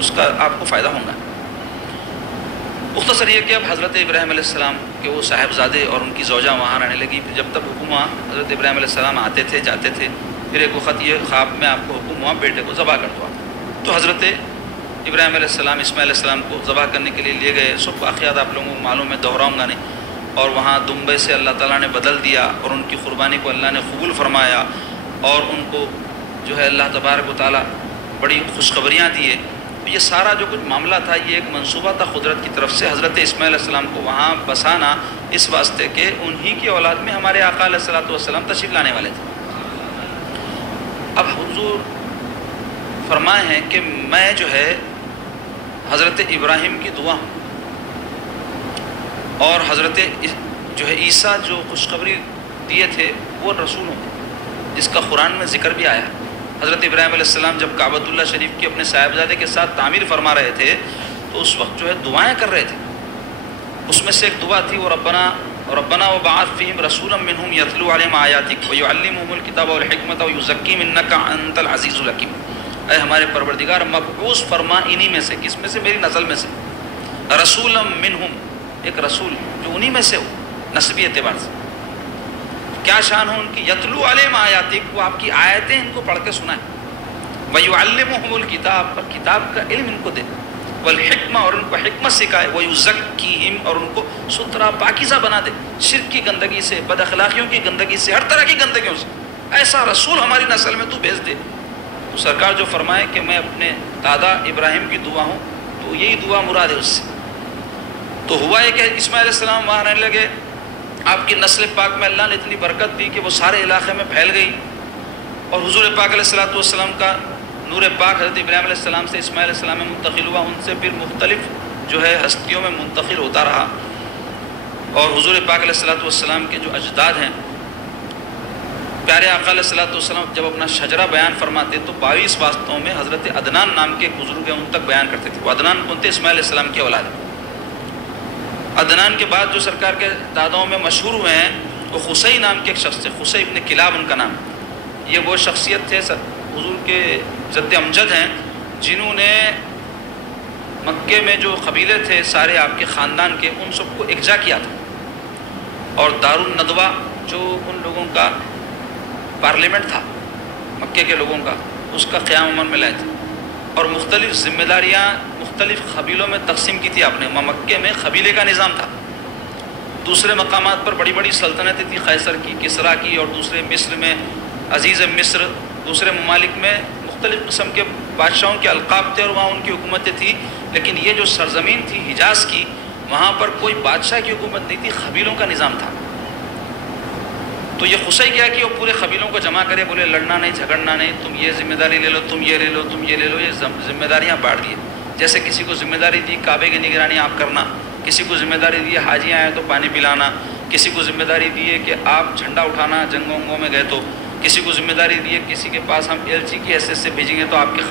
اس کا آپ کو فائدہ ہوگا۔ مختصر یہ کہ اب حضرت ابراہیم علیہ السلام کے وہ صاحبزادے اور ان کی زوجہ وہاں رہنے لگی۔ پھر جب تک حکم ہوا، حضرت ابراہیم علیہ السلام آتے تھے جاتے تھے، پھر ایک وقت یہ خواب میں آپ کو حکم ہوا بیٹے کو ذبح کر دو۔ تو حضرت ابراہیم علیہ السلام اسماعیل علیہ السلام کو ذبح کرنے کے لیے لیے گئے۔ سب واقعات آپ لوگوں کو معلوم ہے، دہراؤں گا نہیں۔ اور وہاں دمبے سے اللہ تعالیٰ نے بدل دیا اور ان کی قربانی کو اللہ نے قبول فرمایا، اور ان کو جو ہے اللہ تبارک و تعالیٰ بڑی خوشخبریاں دیے۔ یہ سارا جو کچھ معاملہ تھا یہ ایک منصوبہ تھا قدرت کی طرف سے، حضرت اسماعیل علیہ السلام کو وہاں بسانا اس واسطے کہ انہی کی اولاد میں ہمارے آقا علیہ الصلوۃ والسلام تشریف لانے والے تھے۔ اب حضور فرمائے ہیں کہ میں جو ہے حضرت ابراہیم کی دعا ہوں، اور حضرت جو ہے عیسیٰ جو خوشخبری دیے تھے وہ رسول ہوں، جس کا قرآن میں ذکر بھی آیا۔ حضرت ابراہیم علیہ السلام جب کعبۃ اللہ شریف کی اپنے صاحبزادے کے ساتھ تعمیر فرما رہے تھے تو اس وقت جو ہے دعائیں کر رہے تھے۔ اس میں سے ایک دعا تھی وہ ربنا وبعث فیہم رسولا منہم یتلو علیہم آیاتک ویعلمہم الکتاب والحکمۃ ویزکیہم انک انت العزیز الحکیم۔ اے ہمارے پروردگار مبعوث فرما انہی میں سے، کس میں سے؟ میری نسل میں سے، رسولا منہم، ایک رسول جو انہی میں سے ہو نسبی اعتبار سے۔ کیا شان ہو ان کی؟ یتلو علیہم آیاتک، وہ آپ کی آیتیں ان کو پڑھ کے سنائیں، ویعلمہم الکتاب، اور کتاب کا علم ان کو دے، والحکمہ، اور ان کو حکمت سکھائے، ویزکیہم، اور ان کو ستھرا پاکیزہ بنا دے شرک کی گندگی سے، بد اخلاقیوں کی گندگی سے، ہر طرح کی گندگیوں سے۔ ایسا رسول ہماری نسل میں تو بھیج دے۔ تو سرکار جو فرمائے کہ میں اپنے دادا ابراہیم کی دعا ہوں، تو یہی دعا مراد ہے اس سے۔ تو ہوا ہے کہ اسماعیل علیہ السلام وہاں رہنے لگے، آپ کی نسل پاک میں اللہ نے اتنی برکت دی کہ وہ سارے علاقے میں پھیل گئی، اور حضور پاک علیہ الصلوۃ والسلام کا نور پاک حضرت ابراہیم علیہ السلام سے اسماعیل علیہ السلام میں منتقل ہوا، ان سے پھر مختلف جو ہے ہستیوں میں منتقل ہوتا رہا۔ اور حضور پاک علیہ الصلوۃ والسلام کے جو اجداد ہیں، پیارے آقا علیہ الصلوۃ والسلام جب اپنا شجرہ بیان فرماتے تو 22 واسطوں میں حضرت عدنان نام کے ایک بزرگ ہیں ان تک بیان کرتے تھے۔ وہ عدنان کون تھے؟ اسماعیل علیہ السلام کی اولاد ہیں۔ عدنان کے بعد جو سرکار کے داداؤں میں مشہور ہوئے ہیں وہ خصی نام کے ایک شخص تھے، خصی ابن کلاب ان کا نام۔ یہ وہ شخصیت تھے حضور کے جد امجد ہیں جنہوں نے مکے میں جو قبیلے تھے سارے آپ کے خاندان کے، ان سب کو اکجا کیا تھا، اور دار الندوہ جو ان لوگوں کا پارلیمنٹ تھا مکے کے لوگوں کا، اس کا قیام عمل میں لائے تھے، اور مختلف ذمہ داریاں مختلف قبیلوں میں تقسیم کی تھی آپ نے۔ مکے میں قبیلے کا نظام تھا، دوسرے مقامات پر بڑی بڑی سلطنتیں تھیں، قیصر کی، کسریٰ کی، اور دوسرے مصر میں عزیز مصر، دوسرے ممالک میں مختلف قسم کے بادشاہوں کے القاب تھے اور وہاں ان کی حکومتیں تھیں۔ لیکن یہ جو سرزمین تھی حجاز کی، وہاں پر کوئی بادشاہ کی حکومت نہیں تھی، قبیلوں کا نظام تھا۔ تو یہ خصی کیا کہ وہ پورے قبیلوں کو جمع کرے، بولے لڑنا نہیں، جھگڑنا نہیں، تم یہ ذمہ داری لے لو، تم یہ لے لو، تم یہ لے لو، یہ ذمہ داریاں بانٹ دیے۔ جیسے کسی کو ذمہ داری دی کعبے کی نگرانی آپ کرنا، کسی کو ذمہ داری دی حاجی آئے تو پانی پلانا، کسی کو ذمہ داری دی ہے کہ آپ جھنڈا اٹھانا، جنگوں میں گئے تو، کسی کو ذمہ داری دی ہے کسی کے پاس ہم ایلچی کی حیثیت سے بھیجیں گے تو آپ کے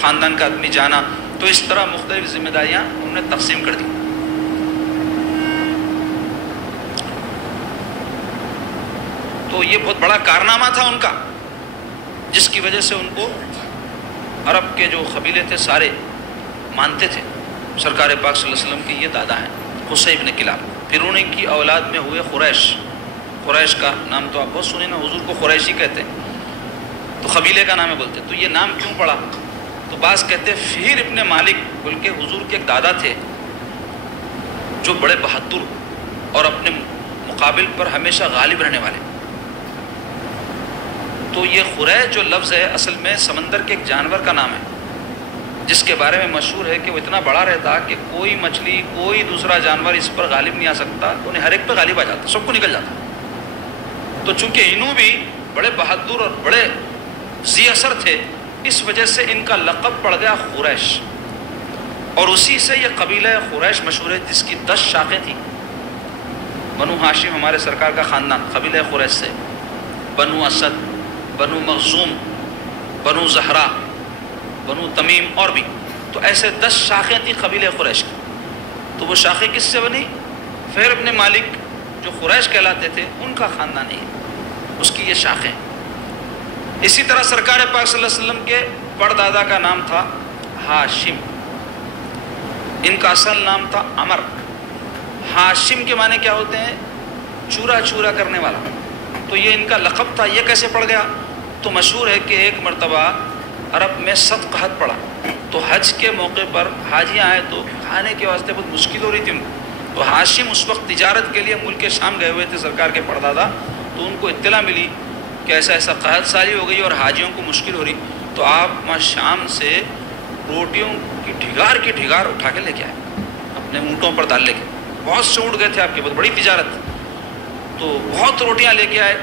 خاندان کا آدمی جانا۔ تو اس طرح مختلف ذمہ داریاں انہوں نے تقسیم کر دی۔ تو یہ بہت بڑا کارنامہ تھا ان کا، جس کی وجہ سے ان کو عرب کے جو قبیلے تھے سارے مانتے تھے۔ سرکار پاک صلی اللہ علیہ وسلم کے یہ دادا ہیں خصی ابن کلاب۔ پھر انہیں کی اولاد میں ہوئے قریش۔ قریش کا نام تو آپ بہت سنے نا، حضور کو قریشی کہتے ہیں، تو قبیلے کا نام ہے بولتے۔ تو یہ نام کیوں پڑا؟ تو بعض کہتے ہیں فہر ابن مالک بول کے حضور کے ایک دادا تھے جو بڑے بہادر اور اپنے مقابل پر ہمیشہ غالب رہنے والے۔ تو یہ قریش جو لفظ ہے اصل میں سمندر کے ایک جانور کا نام ہے، جس کے بارے میں مشہور ہے کہ وہ اتنا بڑا رہتا کہ کوئی مچھلی، کوئی دوسرا جانور اس پر غالب نہیں آ سکتا، انہیں ہر ایک پہ غالب آ جاتا، سب کو نکل جاتا۔ تو چونکہ انہوں بھی بڑے بہادر اور بڑے ذی اثر تھے، اس وجہ سے ان کا لقب پڑ گیا قریش، اور اسی سے یہ قبیلہ قریش مشہور ہے جس کی 10 شاخیں تھیں۔ بنو ہاشم ہمارے سرکار کا خاندان قبیلہ قریش سے، بنو اسد، بنو مخزوم، بنو زہرا، بنو تمیم، اور بھی۔ تو ایسے 10 شاخیں تھیں قبیلہ قریش کی۔ تو وہ شاخیں کس سے بنی؟ فہر ابن مالک جو قریش کہلاتے تھے ان کا خاندان ہی، اس کی یہ شاخیں۔ اسی طرح سرکار پاک صلی اللہ علیہ وسلم کے پردادا کا نام تھا ہاشم، ان کا اصل نام تھا عمر۔ ہاشم کے معنی کیا ہوتے ہیں؟ چورا چورا کرنے والا۔ تو یہ ان کا لقب تھا۔ یہ کیسے پڑ گیا؟ تو مشہور ہے کہ ایک مرتبہ عرب میں سخت قحط پڑا، تو حج کے موقع پر حاجیاں آئے تو کھانے کے واسطے بہت مشکل ہو رہی تھی ان کو۔ تو ہاشم اس وقت تجارت کے لیے ملک شام گئے ہوئے تھے سرکار کے پردادا، تو ان کو اطلاع ملی کہ ایسا ایسا قحط سالی ہو گئی اور حاجیوں کو مشکل ہو رہی، تو آپ وہاں شام سے روٹیوں کی ڈھگار اٹھا کے لے کے آئے اپنے اونٹوں پر ڈال لے کے۔ بہت سے اونٹ گئے تھے آپ کے، بہت بڑی تجارت، تو بہت روٹیاں لے کے آئے،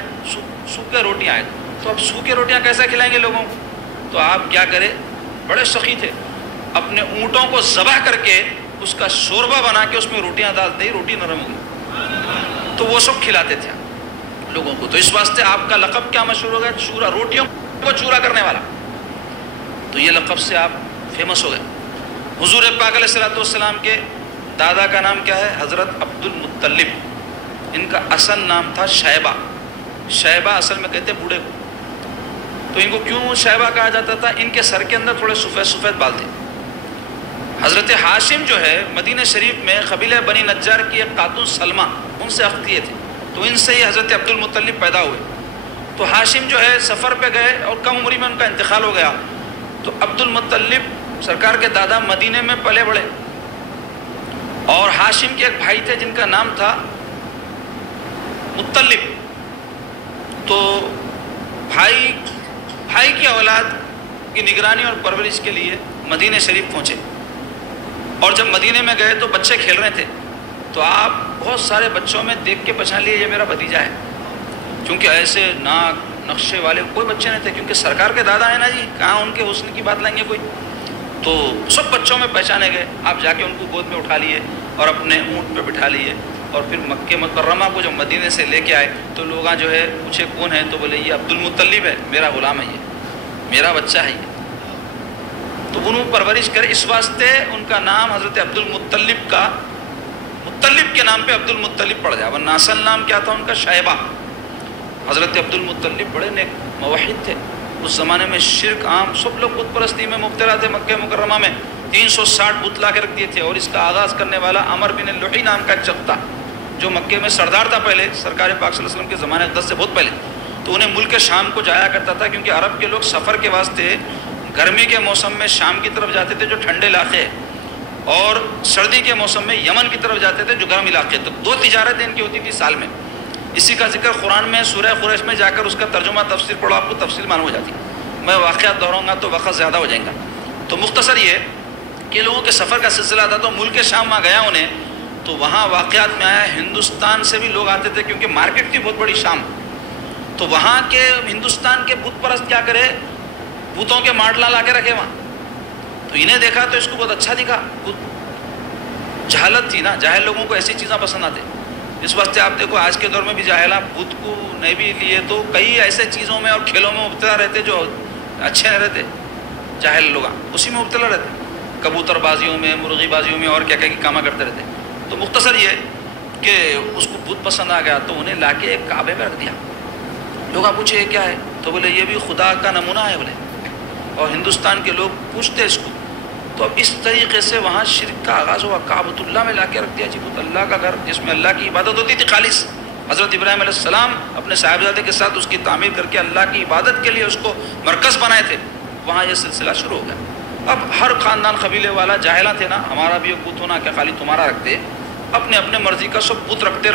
سوکھے روٹیاں آئے۔ تو اب سوکھے روٹیاں کیسے کھلائیں گے لوگوں کو؟ تو آپ کیا کرے، بڑے سخی تھے، اپنے اونٹوں کو ذبح کر کے اس کا شوربہ بنا کے اس میں روٹیاں ڈالتے ہی روٹی نرم ہو گئی، تو وہ سب کھلاتے تھے لوگوں کو۔ تو اس واسطے آپ کا لقب کیا مشہور ہو گیا؟ چورا، روٹیوں کو چورا کرنے والا۔ تو یہ لقب سے آپ فیمس ہو گئے۔ حضور پاک علیہ الصلوۃ والسلام کے دادا کا نام کیا ہے؟ حضرت عبد المطلب۔ ان کا اصل نام تھا شیبہ۔ شیبہ اصل میں کہتے بوڑھے کو۔ تو ان کو کیوں شیبہ کہا جاتا تھا؟ ان کے سر کے اندر تھوڑے سفید سفید بال تھے۔ حضرت ہاشم جو ہے مدینہ شریف میں قبیلہ بنی نجار کی ایک خاتون سلمہ، ان سے عقد کیے تھے، تو ان سے ہی حضرت عبد المطلب پیدا ہوئے۔ تو ہاشم جو ہے سفر پہ گئے اور کم عمری میں ان کا انتقال ہو گیا، تو عبد المطلب سرکار کے دادا مدینے میں پلے بڑھے، اور ہاشم کے ایک بھائی تھے جن کا نام تھا مطلب۔ تو بھائی کی اولاد کی نگرانی اور پرورش کے لیے مدینہ شریف پہنچے، اور جب مدینے میں گئے تو بچے کھیل رہے تھے، تو آپ بہت سارے بچوں میں دیکھ کے پہچان لیے یہ میرا بھتیجا ہے، کیونکہ ایسے ناک نقشے والے کوئی بچے نہیں تھے، کیونکہ سرکار کے دادا ہیں نا جی، کہاں ان کے حسن کی بات لائیں گے کوئی۔ تو سب بچوں میں پہچانے گئے، آپ جا کے ان کو گود میں اٹھا لیے اور اپنے اونٹ پہ بٹھا لیے، اور پھر مکہ مکرمہ کو جب مدینے سے لے کے آئے تو لوگ جو ہے پوچھے کون ہے، تو بولے یہ عبد المطلب ہے، میرا غلام ہے، یہ میرا بچہ ہے یہ۔ تو انہوں پرورش کرے، اس واسطے ان کا نام حضرت عبد المطلب کا، مطلب کے نام پہ عبد المطلب پڑ گیا، ورنہ اصل نام کیا تھا ان کا؟ شیبہ۔ حضرت عبد المطلب بڑے نیک موحد تھے، اس زمانے میں شرک عام، سب لوگ بت پرستی میں مبتلا تھے۔ مکہ مکرمہ میں 360 بت لا کے رکھ دیے تھے، اور اس کا آغاز کرنے والا عمر بن لحی نام کا ایک شخص تھا، جو مکے میں سردار تھا پہلے، سرکار پاک صلی اللہ علیہ وسلم کے زمانے 10 سے بہت پہلے۔ تو انہیں ملک شام کو جایا کرتا تھا، کیونکہ عرب کے لوگ سفر کے واسطے گرمی کے موسم میں شام کی طرف جاتے تھے جو ٹھنڈے علاقے، اور سردی کے موسم میں یمن کی طرف جاتے تھے جو گرم علاقے۔ تو دو تجارتیں ان کی ہوتی تھی سال میں۔ اسی کا ذکر قرآن میں سورہ قریش میں جا کر اس کا ترجمہ تفسیر پڑھو، آپ کو تفصیل معلوم ہو جاتی۔ میں واقعات دہراؤں گا تو وقت زیادہ ہو جائیں گا، تو مختصر یہ کہ لوگوں کے سفر کا سلسلہ تھا، تو ملک شام وہاں گیا انہیں، تو وہاں واقعات میں آیا ہندوستان سے بھی لوگ آتے تھے، کیونکہ مارکیٹ تھی بہت بڑی شام۔ تو وہاں کے ہندوستان کے بت پرست کیا کرے، بتوں کے ماڈل لا کے رکھے وہاں۔ تو انہیں دیکھا تو اس کو بہت اچھا دکھا، جہالت تھی نا، جاہل لوگوں کو ایسی چیزیں پسند آتے۔ اس واسطے آپ دیکھو آج کے دور میں بھی جاہلہ بت کو نہیں بھی لیے تو کئی ایسے چیزوں میں اور کھیلوں میں مبتلا رہتے جو اچھے نہیں رہتے، جاہل لوگ اسی میں مبتلا رہتے، کبوتر بازیوں میں، مرغی بازیوں میں، اور کیا کیا کام کرتے رہتے۔ تو مختصر یہ کہ اس کو بت پسند آ گیا، تو انہیں لا کے ایک کعبے میں رکھ دیا۔ لوگ آپ پوچھے یہ کیا ہے، تو بولے یہ بھی خدا کا نمونہ ہے بولے، اور ہندوستان کے لوگ پوچھتے اس کو۔ تو اب اس طریقے سے وہاں شرک کا آغاز ہوا، کعبۃ اللہ میں لا کے رکھ دیا جی، بت اللہ کا گھر جس میں اللہ کی عبادت ہوتی تھی خالص۔ حضرت ابراہیم علیہ السلام اپنے صاحبزادے کے ساتھ اس کی تعمیر کر کے اللہ کی عبادت کے لیے اس کو مرکز بنائے تھے، وہاں یہ سلسلہ شروع ہو گیا۔ اب ہر خاندان قبیلے والا جاہلہ تھے نا، ہمارا بھی ایک بت ہونا کیا خالی تمہارا رکھتے، اپنے اپنے مرضی کا سب بت رکھتے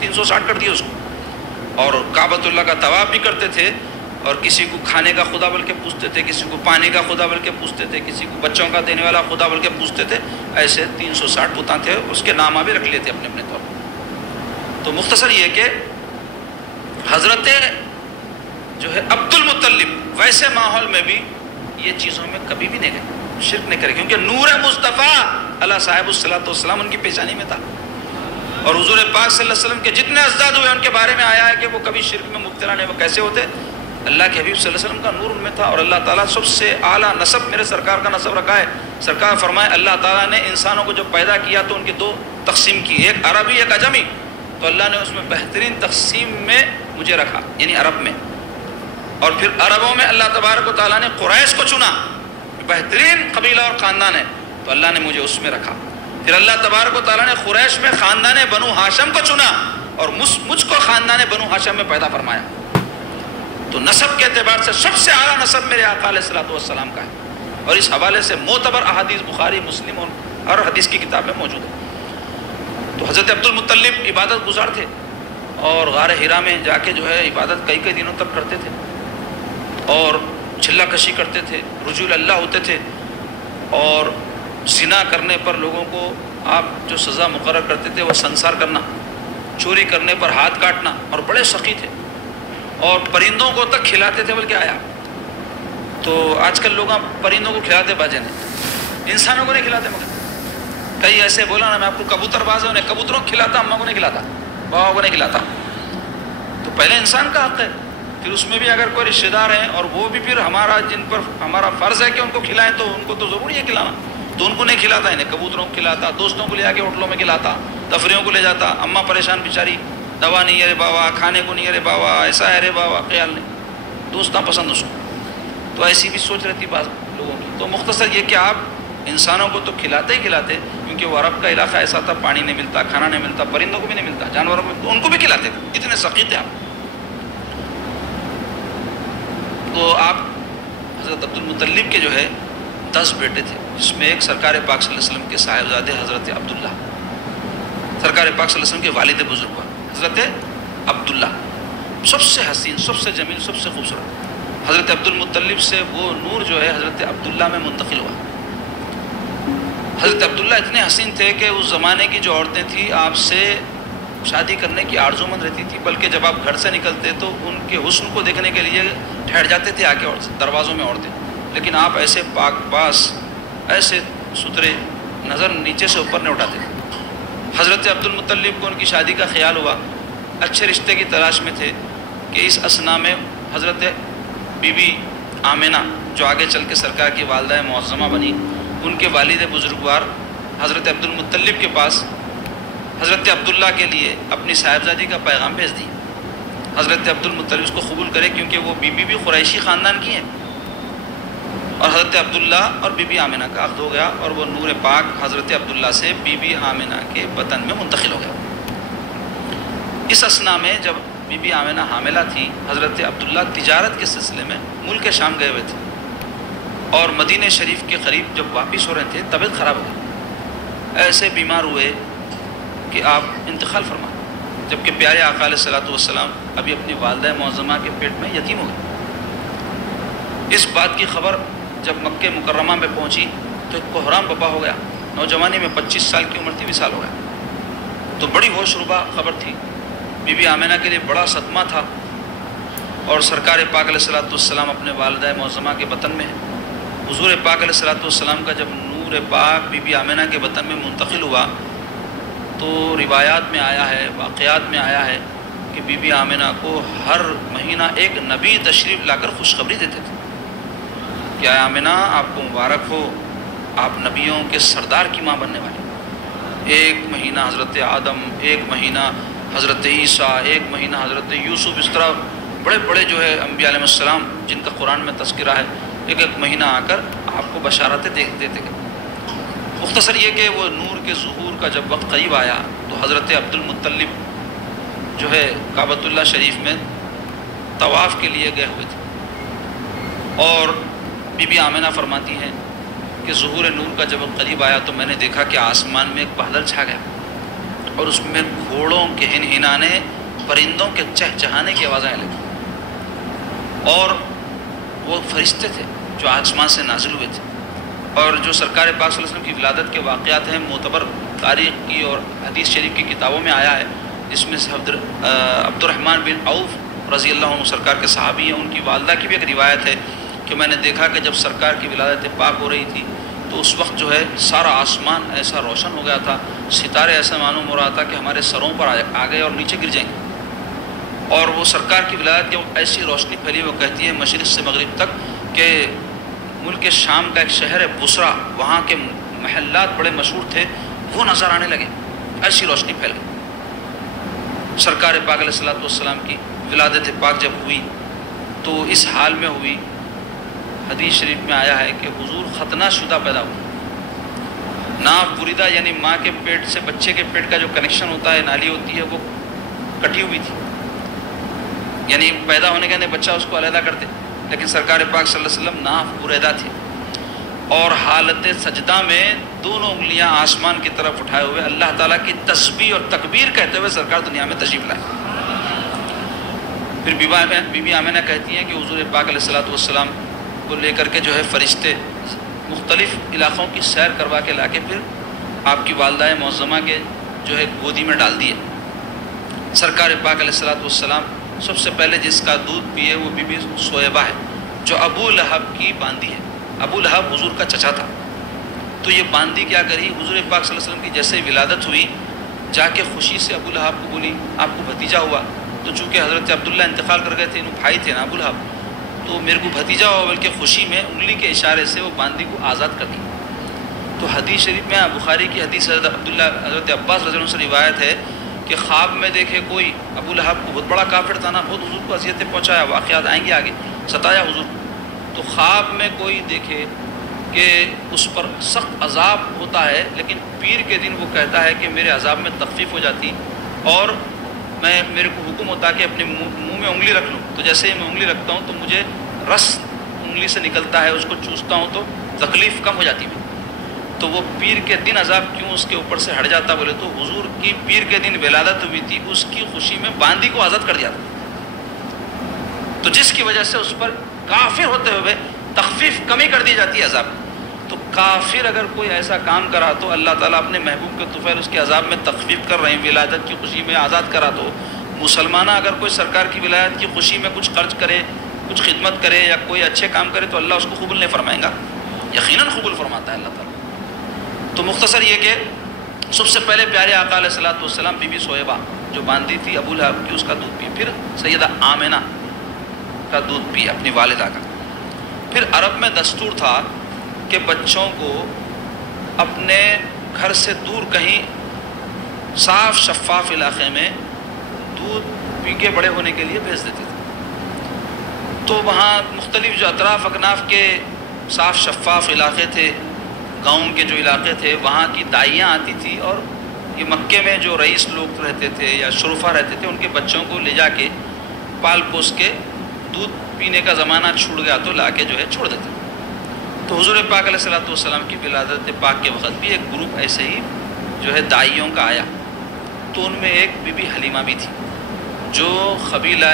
360 کر دیے اس کو، اور کعبۃ اللہ کا طواف بھی کرتے تھے، اور کسی کو کھانے کا خدا بول کے پوچھتے تھے، کسی کو پانی کا خدا بول کے پوچھتے تھے، کسی کو بچوں کا دینے والا خدا بول کے پوچھتے تھے۔ ایسے 360 بتاں تھے، اس کے نام بھی رکھ لیے تھے اپنے اپنے طور پر۔ تو مختصر یہ کہ حضرت جو ہے عبد المطلب ویسے ماحول میں بھی یہ چیزوں میں کبھی بھی نہیں گئے، شرک نہیں کرے، کیونکہ نور مصطفیٰ اللہ صاحب الصلوۃ والسلام ان کی پیشانی میں تھا، اور حضور پاک صلی اللہ علیہ وسلم کے جتنے اجداد ہوئے ان کے بارے میں آیا ہے کہ وہ کبھی شرک میں مبتلا نہیں۔ وہ کیسے ہوتے؟ اللہ کے حبیب صلی اللہ علیہ وسلم کا نور ان میں تھا، اور اللہ تعالیٰ سب سے اعلیٰ نسب میرے سرکار کا نسب رکھا ہے۔ سرکار فرمائے اللہ تعالیٰ نے انسانوں کو جب پیدا کیا تو ان کی دو تقسیم کی، ایک عربی ایک عجمی، تو اللہ نے اس میں بہترین تقسیم میں مجھے رکھا، یعنی عرب میں، اور پھر عربوں میں اللہ تبارک و تعالیٰ نے قریش کو چنا، بہترین قبیلہ اور خاندان ہے، تو اللہ نے مجھے اس میں رکھا۔ پھر اللہ تبارک و تعالیٰ نے قریش میں خاندان بنو ہاشم کو چنا اور مجھ کو خاندان بنو ہاشم میں پیدا فرمایا. تو نسب کے اعتبار سے سب سے اعلیٰ نسب میرے آقا علیہ الصلوۃ والسلام کا ہے، اور اس حوالے سے معتبر احادیث بخاری مسلم اور ہر حدیث کی کتاب میں موجود ہے. تو حضرت عبد المطلب عبادت گزار تھے اور غار حرا میں جا کے جو ہے عبادت کئی دنوں تک کرتے تھے اور چھلا کشی کرتے تھے، رجوع اللہ ہوتے تھے، اور زنا کرنے پر لوگوں کو آپ جو سزا مقرر کرتے تھے وہ سنسار کرنا، چوری کرنے پر ہاتھ کاٹنا، اور بڑے سخی تھے اور پرندوں کو تک کھلاتے تھے. بلکہ آیا تو آج کل لوگ پرندوں کو کھلاتے باجے نہیں، انسانوں کو نہیں کھلاتے. مگر کئی ایسے بولا نا میں آپ کو کبوتر باز ہے، کبوتروں کو کھلاتا، اماں کو نہیں کھلاتا، بابا کو نہیں کھلاتا. تو پہلے انسان کا حق ہے، پھر اس میں بھی اگر کوئی رشتہ دار ہیں اور وہ بھی پھر ہمارا جن پر ہمارا فرض ہے کہ ان کو کھلائیں تو ان کو تو ضروری ہے کھلانا. تو ان کو نہیں کھلاتا، انہیں کبوتروں کو کھلاتا، دوستوں کو لے آ کے ہوٹلوں میں کھلاتا، تفریحوں کو لے جاتا. اماں پریشان بیچاری، دوا نہیں ہے رے بابا، کھانے کو نہیں ہے رے بابا، ایسا ہے رے بابا، خیال نہیں، دوست نہ پسند اس کو. تو ایسی بھی سوچ رہتی بعض لوگوں کی. تو مختصر یہ کہ آپ انسانوں کو تو کھلاتے ہی کھلاتے، کیونکہ وہ عرب کا علاقہ ایسا تھا پانی نہیں ملتا، کھانا نہیں ملتا، پرندوں کو بھی نہیں ملتا، جانوروں کو بھی، ان کو بھی کھلاتے تھے، اتنے سخی تھے آپ. تو آپ حضرت عبد المطلب کے جو ہے 10 بیٹے تھے، جس میں ایک سرکار پاک صلی اللہ علیہ وسلم کے صاحبزادے حضرت عبداللہ، سرکار پاک صلی اللہ علیہ وسلم کے والد بزرگ حضرت عبداللہ، سب سے حسین، سب سے جمیل، سب سے خوبصورت. حضرت عبد المطلب سے وہ نور جو ہے حضرت عبداللہ میں منتقل ہوا. حضرت عبداللہ اتنے حسین تھے کہ اس زمانے کی جو عورتیں تھیں آپ سے شادی کرنے کی آرزو مند رہتی تھی، بلکہ جب آپ گھر سے نکلتے تو ان کے حسن کو دیکھنے کے لیے ٹھہر جاتے تھے آ کے دروازوں میں عورتیں. لیکن آپ ایسے پاک باس، ایسے ستھرے، نظر نیچے سے اوپر نہیں اٹھاتے. حضرت عبد المطلب کو ان کی شادی کا خیال ہوا، اچھے رشتے کی تلاش میں تھے کہ اس اثنا میں حضرت بی بی آمنہ جو آگے چل کے سرکار کی والدہ معظمہ بنی، ان کے والد بزرگوار حضرت عبد المطلب کے پاس حضرت عبداللہ کے لیے اپنی صاحبزادی کا پیغام بھیج دی. حضرت عبد المطلب اس کو قبول کرے کیونکہ وہ بی بی بھی قریشی خاندان کی ہیں، اور حضرت عبداللہ اور بی بی آمنہ کا عقد ہو گیا، اور وہ نور پاک حضرت عبداللہ سے بی بی آمنہ کے وطن میں منتقل ہو گیا. اس اثنا میں جب بی بی آمنہ حاملہ تھی، حضرت عبداللہ تجارت کے سلسلے میں ملک شام گئے ہوئے تھے، اور مدینہ شریف کے قریب جب واپس ہو رہے تھے طبیعت خراب ہو گئی، ایسے بیمار ہوئے کہ آپ انتقال فرما، جبکہ پیارے آقا علیہ الصلوۃ والسلام ابھی اپنی والدہ معظمہ کے پیٹ میں یتیم ہو گئے. اس بات کی خبر جب مکہ مکرمہ میں پہنچی تو ایک کوہرام بپا ہو گیا. نوجوانی میں 25 سال کی عمر تھی، وصال ہو گیا. تو بڑی ہوش ربا خبر تھی، بی بی آمنہ کے لیے بڑا صدمہ تھا، اور سرکار پاک علیہ الصلوۃ والسلام اپنے والدہ معظمہ کے وطن میں ہیں. حضور پاک علیہ الصلوۃ والسلام کا جب نور پاک بی بی آمنہ کے وطن میں منتقل ہوا تو روایات میں آیا ہے، واقعات میں آیا ہے کہ بی بی آمنہ کو ہر مہینہ ایک نبی تشریف لا کر خوشخبری دیتے تھے کہ اے آمنہ آپ کو مبارک ہو، آپ نبیوں کے سردار کی ماں بننے والی. ایک مہینہ حضرت آدم، ایک مہینہ حضرت عیسیٰ، ایک مہینہ حضرت یوسف، اس طرح بڑے بڑے جو ہے انبیاء علیہ السلام جن کا قرآن میں تذکرہ ہے، ایک ایک مہینہ آ کر آپ کو بشارتیں دیتے گئے. مختصر یہ کہ وہ نور کے ظہور کا جب وقت قریب آیا تو حضرت عبد المطلب جو ہے کعبۃ اللہ شریف میں طواف کے لیے گئے ہوئے تھے، اور بی بی آمنہ فرماتی ہیں کہ ظہور نور کا جب وقت قریب آیا تو میں نے دیکھا کہ آسمان میں ایک بادل چھا گیا، اور اس میں گھوڑوں کے ہنہنانے، پرندوں کے چہچہانے کی آوازیں آنے لگیں، اور وہ فرشتے تھے جو آسمان سے نازل ہوئے تھے. اور جو سرکار پاک صلی اللہ علیہ وسلم کی ولادت کے واقعات ہیں، معتبر تاریخ کی اور حدیث شریف کی کتابوں میں آیا ہے، جس میں سے عبد الرحمن بن عوف رضی اللہ عنہ سرکار کے صحابی ہیں، ان کی والدہ کی بھی ایک روایت ہے کہ میں نے دیکھا کہ جب سرکار کی ولادت پاک ہو رہی تھی تو اس وقت جو ہے سارا آسمان ایسا روشن ہو گیا تھا، ستارے ایسا معلوم ہو رہا تھا کہ ہمارے سروں پر آ گئے اور نیچے گر جائیں گے. اور وہ سرکار کی ولادت کی ایسی روشنی پھیلی، وہ کہتی ہے مشرق سے مغرب تک کہ ملک شام کا ایک شہر ہے بصرہ، وہاں کے محلات بڑے مشہور تھے، وہ نظر آنے لگے، ایسی روشنی پھیل گئی. سرکار پاک علیہ الصلوۃ والسلام کی ولادت پاک جب ہوئی تو اس حال میں ہوئی، حدیث شریف میں آیا ہے کہ حضور ختنہ شدہ پیدا ہوئے، ناف بریدہ یعنی ماں کے پیٹ سے بچے کے پیٹ کا جو کنیکشن ہوتا ہے، نالی ہوتی ہے، وہ کٹی ہوئی تھی، یعنی پیدا ہونے کے بعد بچہ اس کو علیحدہ کرتے، لیکن سرکار پاک صلی اللہ علیہ وسلم ناف بریدہ تھے، اور حالت سجدہ میں دونوں انگلیاں آسمان کی طرف اٹھائے ہوئے اللہ تعالیٰ کی تسبیح اور تکبیر کہتے ہوئے سرکار دنیا میں تشریف لائے۔ پھر بی بی آمنہ کہتی ہیں کہ حضور پاک علیہ الصلوۃ والسلام کو لے کر کے جو ہے فرشتے مختلف علاقوں کی سیر کروا کے لا کے پھر آپ کی والدہ معظمہ کے جو ہے گودی میں ڈال دیے۔ سرکار پاک علیہ الصلوۃ والسلام سب سے پہلے جس کا دودھ پیے وہ بی بی صہیبہ ہے، جو ابو لہب کی باندی ہے۔ ابو لہب حضور کا چچا تھا، تو یہ باندی کیا کری، حضور پاک صلی اللہ علیہ وسلم کی جیسے ولادت ہوئی جا کے خوشی سے ابو لہب کو بولی آپ کو بھتیجا ہوا، تو چونکہ حضرت عبداللہ انتقال کر گئے تھے، انہوں بھائی تھے نا ابو لہب، تو میرے کو بھتیجا ہوا، بلکہ خوشی میں انگلی کے اشارے سے وہ باندی کو آزاد کر دی۔ تو حدیث شریف میں بخاری کی حدیث حضرت عباس رضی اللہ عنہ سے روایت ہے کہ خواب میں دیکھے کوئی ابو لہب کو، بہت بڑا کافر تھا نا، بہت حضور کو اذیتیں پہنچایا، واقعات آئیں گے آگے، ستایا حضور، تو خواب میں کوئی دیکھے کہ اس پر سخت عذاب ہوتا ہے، لیکن پیر کے دن وہ کہتا ہے کہ میرے عذاب میں تخفیف ہو جاتی، اور میرے کو حکم ہوتا کہ اپنے منہ میں انگلی رکھ لوں، تو جیسے ہی میں انگلی رکھتا ہوں تو مجھے رس انگلی سے نکلتا ہے، اس کو چوستا ہوں تو تکلیف کم ہو جاتی ہے۔ تو وہ پیر کے دن عذاب کیوں اس کے اوپر سے ہٹ جاتا، بولے تو حضور کی پیر کے دن ولادت ہوئی تھی، اس کی خوشی میں باندی کو آزاد کر دیا تھا، تو جس کی وجہ سے اس پر کافر ہوتے ہوئے تخفیف کمی کر دی جاتی ہے عذاب۔ تو کافر اگر کوئی ایسا کام کرا تو اللہ تعالیٰ اپنے محبوب کے طفیل اس کے عذاب میں تخفیف کر رہے ہیں، ولادت کی خوشی میں آزاد کرا، تو مسلمانہ اگر کوئی سرکار کی ولادت کی خوشی میں کچھ خرچ کرے، کچھ خدمت کرے یا کوئی اچھے کام کرے تو اللہ اس کو قبول نہیں فرمائے گا، یقیناً قبول فرماتا ہے اللہ تعالیٰ۔ تو مختصر یہ کہ سب سے پہلے پیارے آقا علیہ الصلوۃ والسلام بی بی صہیبہ جو باندھی تھی ابو لہب کی، اس کا دودھ پی، پھر سیدہ آمنہ کا دودھ پی اپنی والدہ کا۔ پھر عرب میں دستور تھا کہ بچوں کو اپنے گھر سے دور کہیں صاف شفاف علاقے میں دودھ پی کے بڑے ہونے کے لیے بھیج دیتے تھے، تو وہاں مختلف جو اطراف اکناف کے صاف شفاف علاقے تھے، گاؤں کے جو علاقے تھے، وہاں کی دائیاں آتی تھی، اور یہ مکے میں جو رئیس لوگ رہتے تھے یا شرفا رہتے تھے، ان کے بچوں کو لے جا کے پال پوس کے دودھ پینے کا زمانہ چھوٹ گیا تو لا کے جو ہے چھوڑ دیتے۔ تو حضور پاک علیہ الصلوۃ والسلام کی ولادت پاک کے وقت بھی ایک گروپ ایسے ہی جو ہے دائیوں کا آیا، تو ان میں ایک بی بی حلیمہ بھی تھی، جو قبیلہ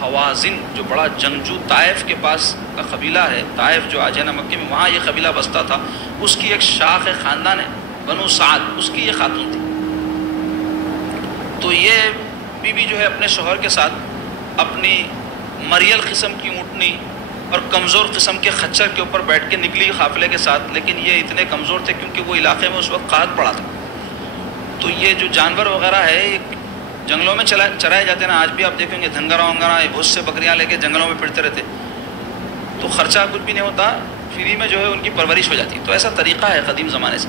حوازن، جو بڑا جنگجو طائف کے پاس کا قبیلہ ہے، طائف جو آج ہے نا مکے میں، وہاں یہ قبیلہ بستا تھا، اس کی ایک شاخ خاندان ہے بنو سعد، اس کی یہ خاتون تھی۔ تو یہ بی بی جو ہے اپنے شوہر کے ساتھ اپنی مریل قسم کی اونٹنی اور کمزور قسم کے خچر کے اوپر بیٹھ کے نکلی قافلے کے ساتھ، لیکن یہ اتنے کمزور تھے کیونکہ وہ علاقے میں اس وقت قحط پڑا تھا، تو یہ جو جانور وغیرہ ہے یہ جنگلوں میں چرائے جاتے ہیں نا، آج بھی آپ دیکھیں گے دھنگرا ونگرا بہت سے بکریاں لے کے جنگلوں میں پھرتے رہتے، تو خرچہ کچھ بھی نہیں ہوتا، فری میں جو ہے ان کی پرورش ہو جاتی، تو ایسا طریقہ ہے قدیم زمانے سے۔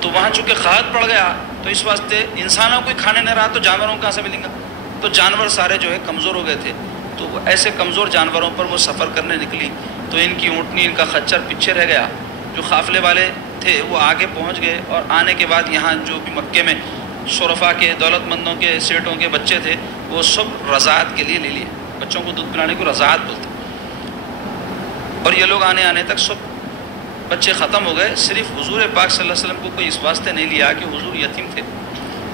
تو وہاں چونکہ قحط پڑ گیا تو اس واسطے انسانوں کو کھانے نہیں رہا، تو جانوروں کہاں سے ملیں گا، تو جانور سارے جو ہے کمزور ہو گئے تھے، تو ایسے کمزور جانوروں پر وہ سفر کرنے نکلی، تو ان کی اونٹنی، ان کا خچر پیچھے رہ گیا، جو قافلے والے تھے وہ آگے پہنچ گئے، اور آنے کے بعد یہاں جو بھی مکے میں شرفا کے، دولت مندوں کے، سیٹوں کے بچے تھے، وہ سب رضاعت کے لیے لے لیے، بچوں کو دودھ پلانے کو رضاعت بولتے، اور یہ لوگ آنے تک سب بچے ختم ہو گئے، صرف حضور پاک صلی اللہ علیہ وسلم کو کوئی اس واسطے نہیں لیا کہ حضور یتیم تھے،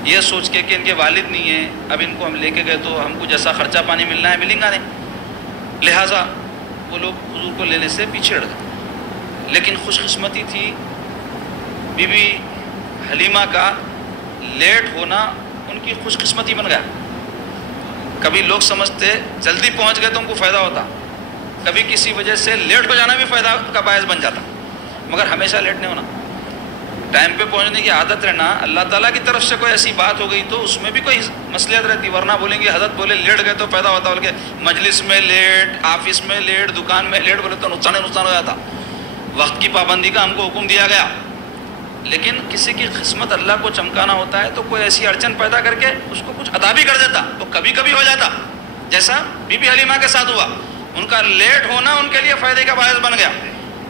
یہ سوچ کے کہ ان کے والد نہیں ہیں، اب ان کو ہم لے کے گئے تو ہم کو جیسا خرچہ پانی ملنا ہے ملیں گا نہیں، لہٰذا وہ لوگ حضور کو لینے سے پیچھے ہٹ گئے۔ لیکن خوش قسمتی تھی بی بی حلیمہ کا، لیٹ ہونا ان کی خوش قسمتی بن گیا، کبھی لوگ سمجھتے جلدی پہنچ گئے تو ان کو فائدہ ہوتا، کبھی کسی وجہ سے لیٹ ہو جانا بھی فائدہ کا باعث بن جاتا، مگر ہمیشہ لیٹ نہیں ہونا، ٹائم پہ پہنچنے کی عادت رہنا۔ اللہ تعالیٰ کی طرف سے کوئی ایسی بات ہو گئی تو اس میں بھی کوئی مصلحت رہتی، ورنہ بولیں گے حضرت بولے لیٹ گئے تو فائدہ ہوتا، بول کے مجلس میں لیٹ، آفس میں لیٹ، دکان میں لیٹ بولے تو نقصان ہو جاتا۔ وقت کی پابندی کا ہم کو حکم دیا گیا، لیکن کسی کی قسمت اللہ کو چمکانا ہوتا ہے تو کوئی ایسی اڑچن پیدا کر کے اس کو کچھ عطا بھی کر دیتا، تو کبھی کبھی ہو جاتا، جیسا بی بی حلیمہ کے ساتھ ہوا، ان کا لیٹ ہونا ان کے لیے فائدے کا باعث بن گیا۔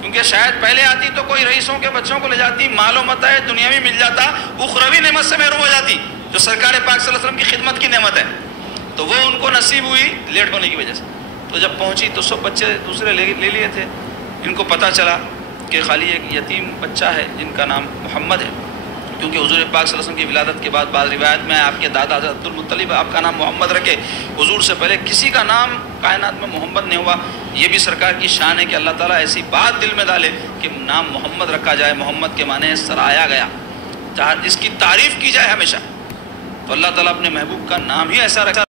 کیونکہ شاید پہلے آتی تو کوئی رئیسوں کے بچوں کو لے جاتی، مال و متاع دنیاوی مل جاتا، اخروی نعمت سے محروم ہو جاتی جو سرکار پاک صلی اللہ علیہ وسلم کی خدمت کی نعمت ہے، تو وہ ان کو نصیب ہوئی لیٹ ہونے کی وجہ سے۔ تو جب پہنچی تو سب بچے دوسرے لے لیے تھے، ان کو پتہ چلا کہ خالی ایک یتیم بچہ ہے جن کا نام محمد ہے، کیونکہ حضور پاک صلی اللہ علیہ وسلم کی ولادت کے بعد بعض روایت میں آپ کے دادا حضرت عبد المطلب آپ کا نام محمد رکھے، حضور سے پہلے کسی کا نام کائنات میں محمد نہیں ہوا۔ یہ بھی سرکار کی شان ہے کہ اللہ تعالیٰ ایسی بات دل میں ڈالے کہ نام محمد رکھا جائے، محمد کے معنی سرایا گیا، جس کی تعریف کی جائے ہمیشہ۔ تو اللہ تعالیٰ اپنے محبوب کا نام ہی ایسا رکھا